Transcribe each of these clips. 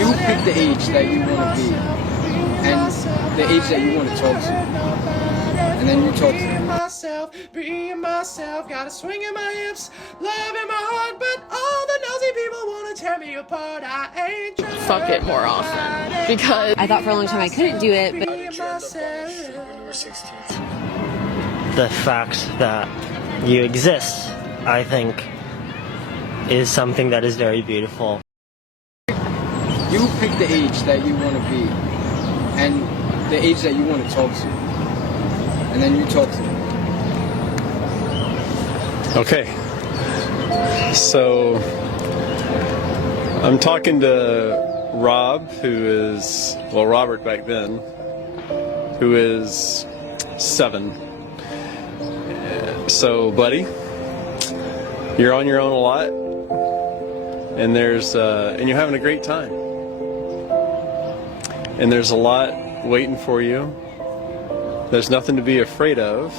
You pick the age that you want to be and the age that you want to talk to, and then you talk to them. Being myself, got a swing in my hips, love in my heart, but all the nosy people want to tear me apart. I ain't trying to fuck it more often, because I thought for a long time I couldn't do it, but the fact that you exist, I think, is something that is very beautiful. You pick the age that you want to be and the age that you want to talk to, and then you talk to them. Okay, so I'm talking to Rob, who is, well, Robert back then, who is 7. So, buddy, you're on your own a lot, and and you're having a great time, and there's a lot waiting for you. There's nothing to be afraid of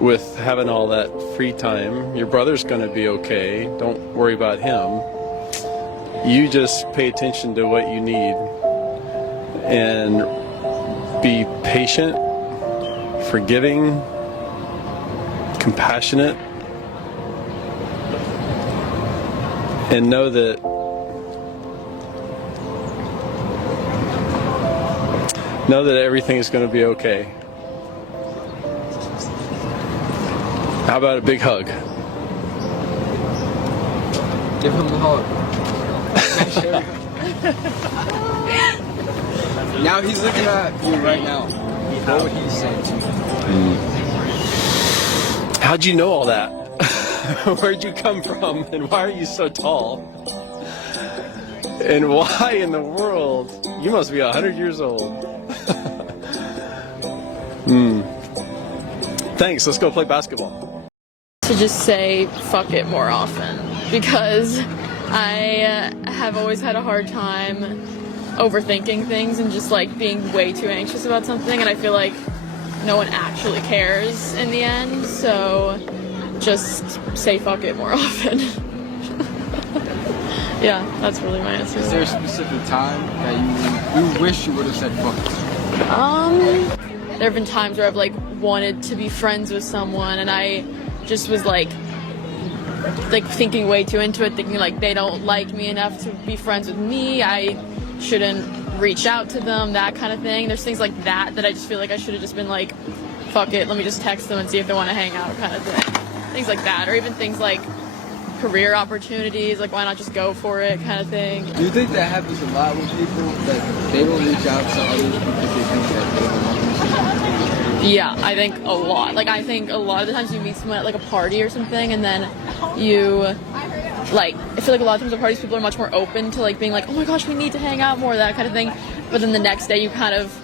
with having all that free time. Your brother's going to be okay. Don't worry about him. You just pay attention to what you need and be patient, forgiving, compassionate, and know that everything is going to be okay. How about a big hug? Give him a hug. Now he's looking at you right now. What would he say to you? How'd you know all that? Where'd you come from? And why are you so tall? And why in the world? You must be 100 years old. Thanks, let's go play basketball. to just say fuck it more often, because I have always had a hard time overthinking things and just like being way too anxious about something, and I feel like no one actually cares in the end, so just say fuck it more often. Yeah, that's really my answer. Is there a specific time that you wish you would have said fuck it? There have been times where I've like wanted to be friends with someone and I just was like thinking way too into it, thinking like they don't like me enough to be friends with me, I shouldn't reach out to them, that kind of thing. There's things like that I just feel like I should have just been like, fuck it, let me just text them and see if they want to hang out, kind of thing. Things like that, or even things like career opportunities, like why not just go for it, kind of thing. Do you think that happens a lot with people, that they don't reach out to others because they think that they don't want to? Yeah, I think a lot. Like, I think a lot of the times you meet someone at like a party or something, and then you, like, I feel like a lot of times at parties people are much more open to like being like, oh my gosh, we need to hang out more, that kind of thing. But then the next day you kind of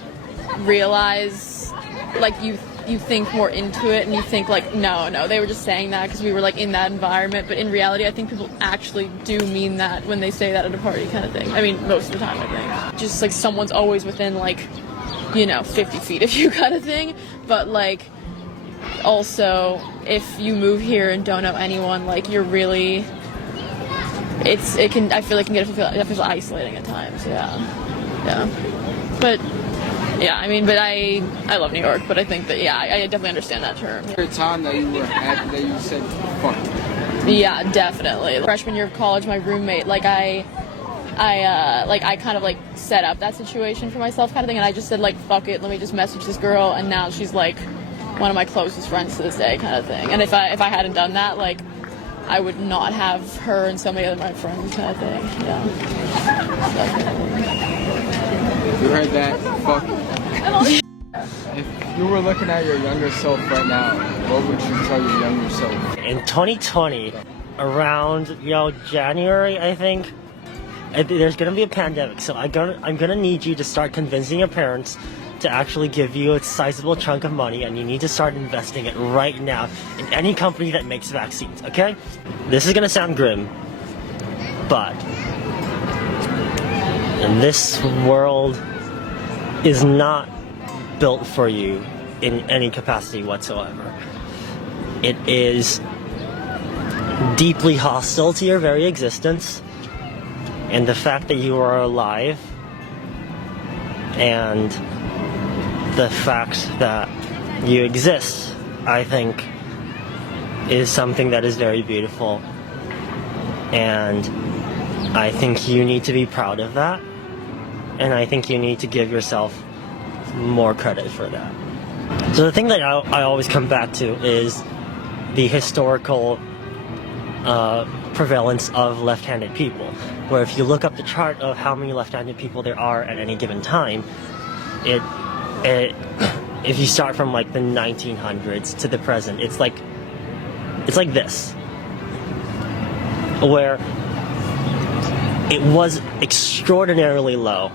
realize, like, you think more into it and you think like, no, they were just saying that because we were like in that environment. But in reality, I think people actually do mean that when they say that at a party, kind of thing. I mean, most of the time, I think. Just like someone's always within like, 50 feet of you, kind of thing. But like, also, if you move here and don't know anyone, like you're really, I feel like it can feel isolating at times. Yeah. But yeah, I mean, but I love New York, but I think that, yeah, I definitely understand that term. Is there a time that you were happy that you said fuck it? Yeah, definitely. Freshman year of college, my roommate, like I kind of like set up that situation for myself, kind of thing, and I just said like, fuck it, let me just message this girl, and now she's like one of my closest friends to this day, kind of thing. And if I hadn't done that, like, I would not have her and so many other my friends, kind of thing. Yeah. Definitely. You heard that? Fuck it. If you were looking at your younger self right now, what would you tell your younger self? In 2020, around January, I think, there's gonna be a pandemic. So I'm gonna need you to start convincing your parents to actually give you a sizable chunk of money, and you need to start investing it right now in any company that makes vaccines. Okay? This is gonna sound grim, but this world is not built for you in any capacity whatsoever. It is deeply hostile to your very existence, And the fact that you are alive and the fact that you exist, I think, is something that is very beautiful. And I think you need to be proud of that. And I think you need to give yourself more credit for that. So the thing that I always come back to is the historical prevalence of left-handed people, where if you look up the chart of how many left-handed people there are at any given time, if you start from like the 1900s to the present, it's like this, where it was extraordinarily low.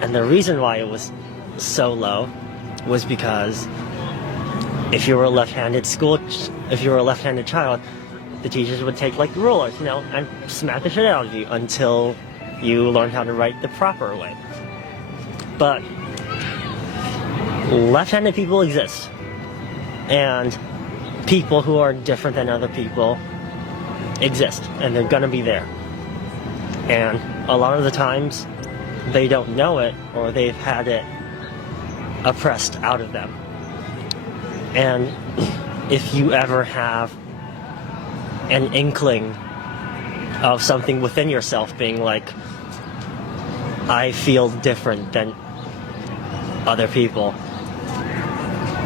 And the reason why it was so low was because if you were a left-handed child, the teachers would take like the rulers, and smack the shit out of you until you learned how to write the proper way. But left-handed people exist, and people who are different than other people exist, and they're gonna be there. And a lot of the times they don't know it, or they've had it oppressed out of them. And if you ever have an inkling of something within yourself being like, I feel different than other people,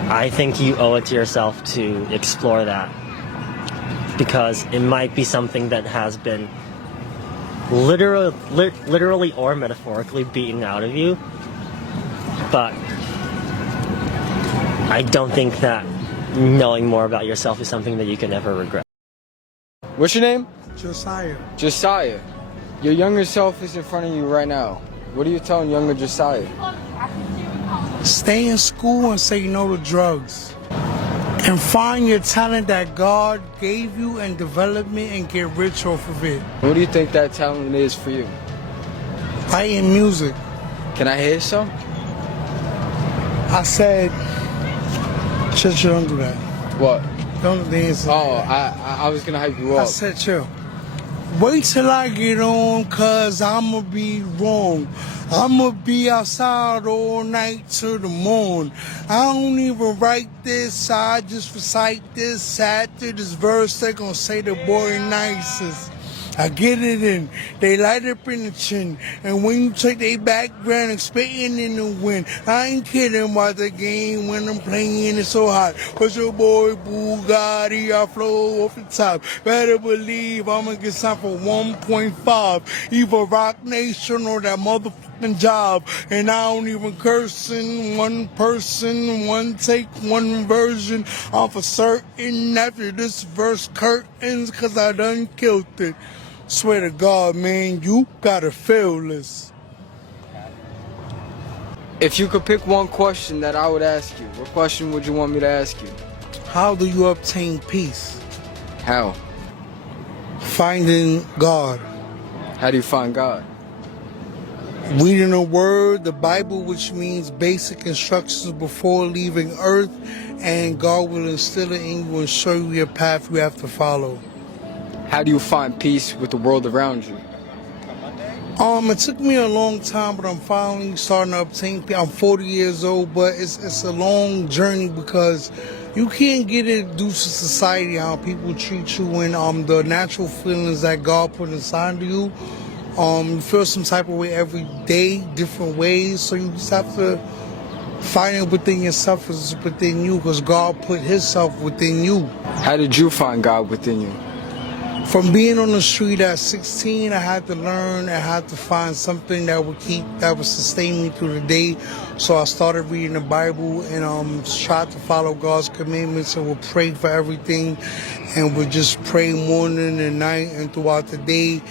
I think you owe it to yourself to explore that, because it might be something that has been literally or metaphorically beaten out of you. But I don't think that knowing more about yourself is something that you can ever regret. What's your name? Josiah. Josiah. Your younger self is in front of you right now. What are you telling younger Josiah? Stay in school and say no to drugs. And find your talent that God gave you and develop it and get rich off of it. What do you think that talent is for you? Playing music. Can I hear some? I said, chill, don't do that. What? Don't dance. Oh, I was gonna hype you I up. said chill. Wait till I get on, cause I'ma be wrong. I'ma be outside all night till the morn. I don't even write this, I just recite this. After this verse, they gon' say the boy nicest. I get it in, they light up in the chin. And when you take their background and spitting in the wind, I ain't kidding about the game when I'm playing it so hot. Cause your boy Bugatti, I flow off the top. Better believe I'ma get signed for 1.5. Either Rock Nation or that motherfucking job. And I don't even cursing, one person, one take, one version. I'm for certain after this verse curtains, cause I done killed it. Swear to God, man, you gotta feel this. If you could pick one question that I would ask you, what question would you want me to ask you? How do you obtain peace? How? Finding God. How do you find God? Reading the Word, the Bible, which means basic instructions before leaving earth, and God will instill it in you and show you your path you have to follow. How do you find peace with the world around you? It took me a long time, but I'm finally starting to obtain peace. I'm 40 years old, but it's a long journey because you can't get it due to society, how people treat you, and the natural feelings that God put inside of you. You feel some type of way every day, different ways, so you just have to find it within yourself, it's within you, because God put Himself within you. How did you find God within you? From being on the street at 16, I had to learn, I had to find something that would sustain me through the day. So I started reading the Bible and tried to follow God's commandments and would pray for everything and would just pray morning and night and throughout the day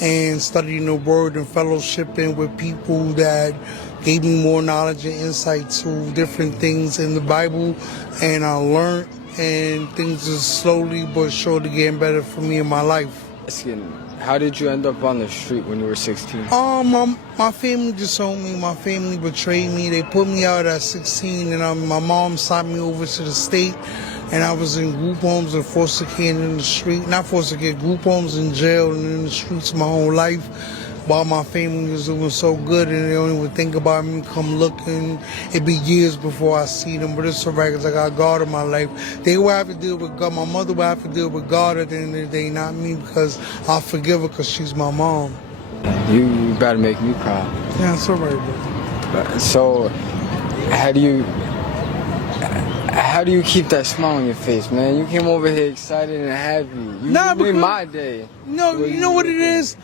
and studying the Word and fellowshipping with people that gave me more knowledge and insight to different things in the Bible. And I learned, and things is slowly but surely getting better for me in my life. How did you end up on the street when you were 16? My family disowned me. My family betrayed me. They put me out at 16, and my mom signed me over to the state, and I was in group homes and foster care in the street. Not foster care, group homes in jail and in the streets my whole life. while my family is doing so good and they don't even think about me, come looking. It be years before I see them, but it's alright because I got God in my life. They will have to deal with God. My mother will have to deal with God at the end of the day, not me, because I forgive her because she's my mom. You better make me cry. Yeah, it's alright, bro. So, how do you keep that smile on your face, man? You came over here excited and happy. You made my day. No, you know what it is?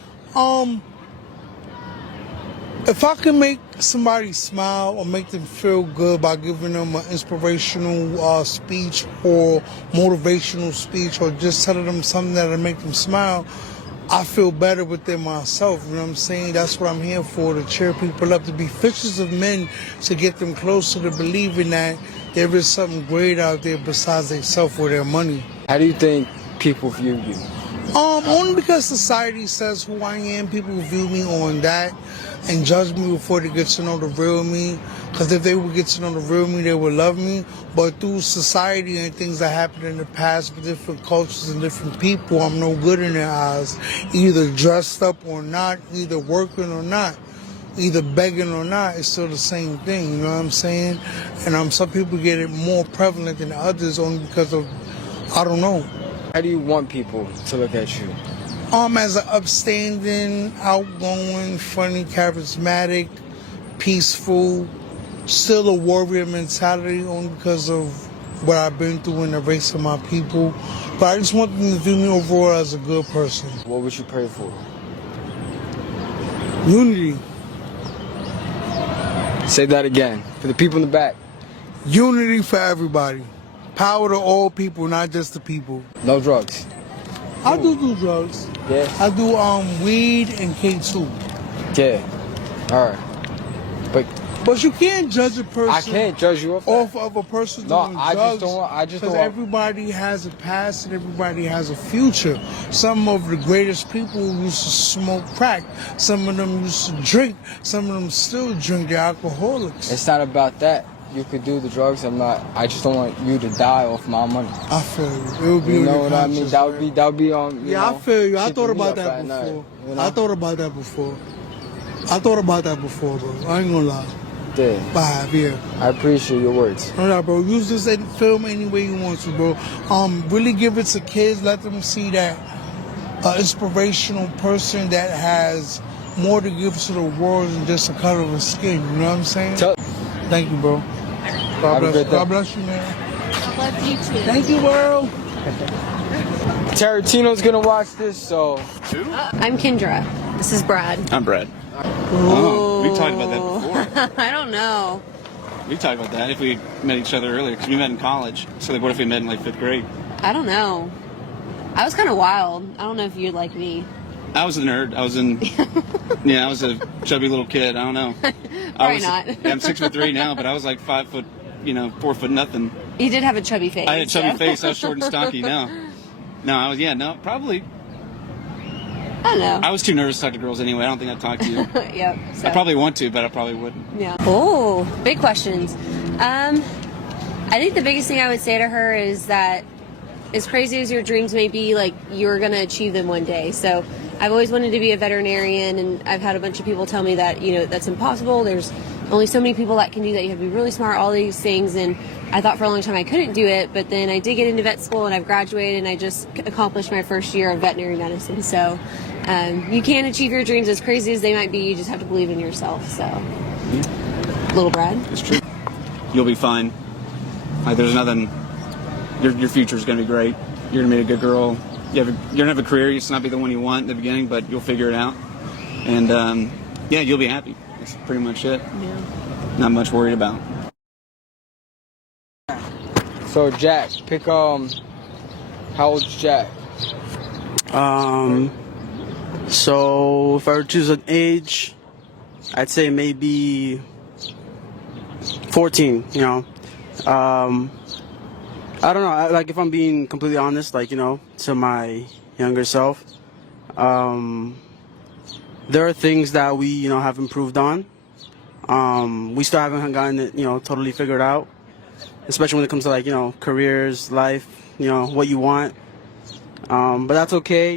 If I can make somebody smile or make them feel good by giving them an inspirational speech or motivational speech or just telling them something that'll make them smile, I feel better within myself. You know what I'm saying? That's what I'm here for, to cheer people up, to be fixers of men, to get them closer to believing that there is something great out there besides themselves or their money. How do you think people view you? Only because society says who I am. People view me on that and judge me before they get to know the real me. Because if they would get to know the real me, they would love me. But through society and things that happened in the past with different cultures and different people, I'm no good in their eyes. Either dressed up or not, either working or not, either begging or not, it's still the same thing. You know what I'm saying? And some people get it more prevalent than others only because of, I don't know. How do you want people to look at you? As an upstanding, outgoing, funny, charismatic, peaceful, still a warrior mentality only because of what I've been through in the race of my people. But I just want them to view me overall as a good person. What would you pray for? Unity. Say that again, for the people in the back. Unity for everybody. Power to all people, not just the people. No drugs. I do drugs. Yeah. I do weed and K2. Yeah. All right. But you can't judge a person. I can't judge you off of a person No, doing I drugs. just don't. Because everybody has a past and everybody has a future. Some of the greatest people used to smoke crack. Some of them used to drink. Some of them still drink. They're alcoholics. It's not about that. You could do the drugs. I just don't want you to die off my money. I feel you. It would be. You know what I mean? That would be on. Yeah, I feel you. I keeping thought me about up that at before. night, you know? I thought about that before, bro. I ain't gonna lie. Yeah. Bye, yeah. I appreciate your words. No, no, bro. Use this film any way you want to, bro. Really give it to kids. Let them see that inspirational person that has more to give to the world than just a color of his skin. You know what I'm saying? Thank you, bro. God bless you, man. Love you too. Thank you, world. Tarantino's gonna watch this, so. I'm Kendra. This is Brad. I'm Brad. Oh. We talked about that before. I don't know. We talked about that if we met each other earlier, because we met in college. So like, what if we met in like 5th grade? I don't know. I was kind of wild. I don't know if you'd like me. I was a nerd. I was a chubby little kid. I don't know. Probably not. Yeah, I'm 6'3" now, but I was like 5 foot, 4 foot nothing. You did have a chubby face. I had a chubby face. I was short and stocky. No, probably. I don't know. I was too nervous to talk to girls anyway. I don't think I'd talk to you. Yep. So. I probably want to, but I probably wouldn't. Yeah. Oh, big questions. I think the biggest thing I would say to her is that as crazy as your dreams may be, like, you're going to achieve them one day. So I've always wanted to be a veterinarian, and I've had a bunch of people tell me that, that's impossible. There's only so many people that can do that. You have to be really smart, all these things. And I thought for a long time I couldn't do it, but then I did get into vet school and I've graduated and I just accomplished my first year of veterinary medicine. So you can achieve your dreams, as crazy as they might be. You just have to believe in yourself. So, little Brad. It's true. You'll be fine. Like, there's nothing. Your future's going to be great. You're going to meet a good girl. You're going to have a career. It's not be the one you want in the beginning, but you'll figure it out. And you'll be happy. That's pretty much it. Yeah. Not much worried about. So Jack, pick how old's Jack? So if I were to choose an age, I'd say maybe 14, I don't know, like, if I'm being completely honest, to my younger self, there are things that we, have improved on. We still haven't gotten it, totally figured out, especially when it comes to, careers, life, what you want. But that's okay,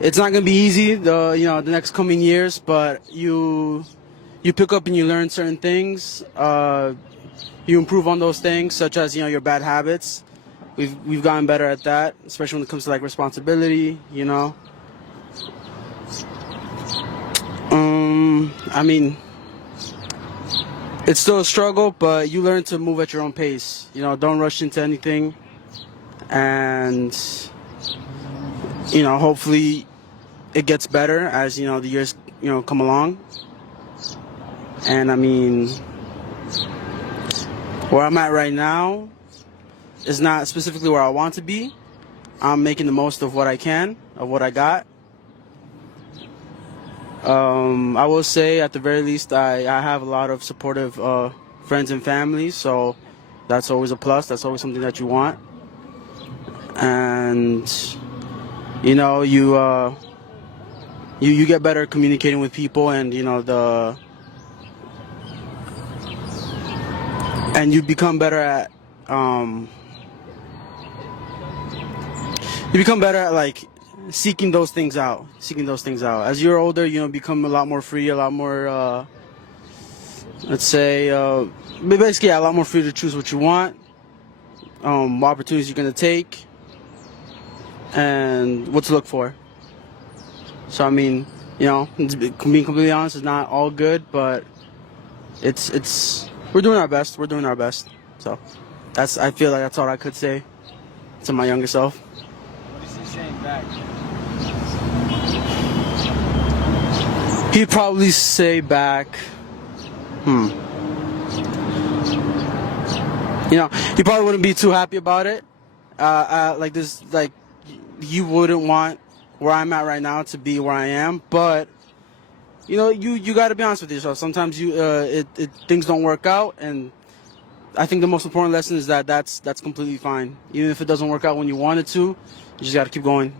it's not gonna be easy the next coming years, but you pick up and you learn certain things. You improve on those things, such as your bad habits. We've gotten better at that, especially when it comes to like responsibility. I mean, it's still a struggle, but you learn to move at your own pace. Don't rush into anything, and hopefully it gets better as the years come along. And I mean, where I'm at right now is not specifically where I want to be. I'm making the most of what I can, of what I got. I will say, at the very least, I have a lot of supportive friends and family, so that's always a plus. That's always something that you want. And you get better at communicating with people, and and you become better at like seeking those things out. As you're older, become a lot more free, a lot more let's say basically a lot more free to choose what you want, what opportunities you're going to take, and what to look for. So I mean, being completely honest, it's not all good, but it's we're doing our best. So I feel like that's all I could say to my younger self. What is he saying back? He'd probably say back, he probably wouldn't be too happy about it. Like this, like you wouldn't want where I'm at right now to be where I am, but you got to be honest with yourself. Sometimes things don't work out, and I think the most important lesson is that's completely fine. Even if it doesn't work out when you want it to, you just got to keep going.